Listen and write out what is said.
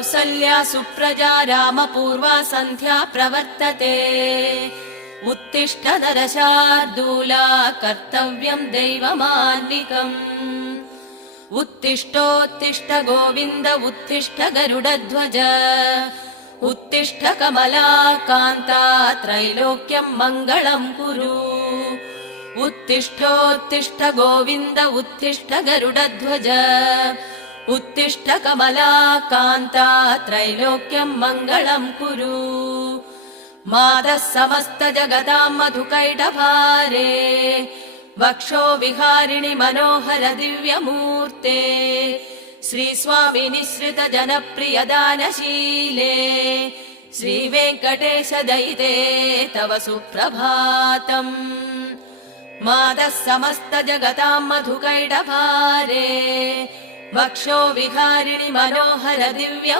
कौसल्या सुप्रजा रामपूर्वा सन्ध्या प्रवर्तते उत्तिष्ठ नरशार्दूला कर्तव्यम् दैवमान्निकम् उत्तिष्ठोत्तिष्ठ गोविन्द उत्तिष्ठ गरुडध्वज उत्तिष्ठ कमलाकान्ता त्रैलोक्यम् मङ्गलम् कुरु उत्तिष्ठोत्तिष्ठ गोविन्द उत्तिष्ठ गरुडध्वज उत्तिष्ठ कमलाकान्ता त्रैलोक्यम् मङ्गलम् कुरु मातः समस्त जगताम् मधुकैटभारे वक्षो विहारिणि मनोहर दिव्यमूर्ते श्रीस्वामि निःसृत जनप्रिय दानशीले श्रीवेङ्कटेश दयिते तव सुप्रभातम् मातः समस्त जगताम् मधुकैटभारे वक्षो विहारिणि मनोहर दिव्यमूर्ते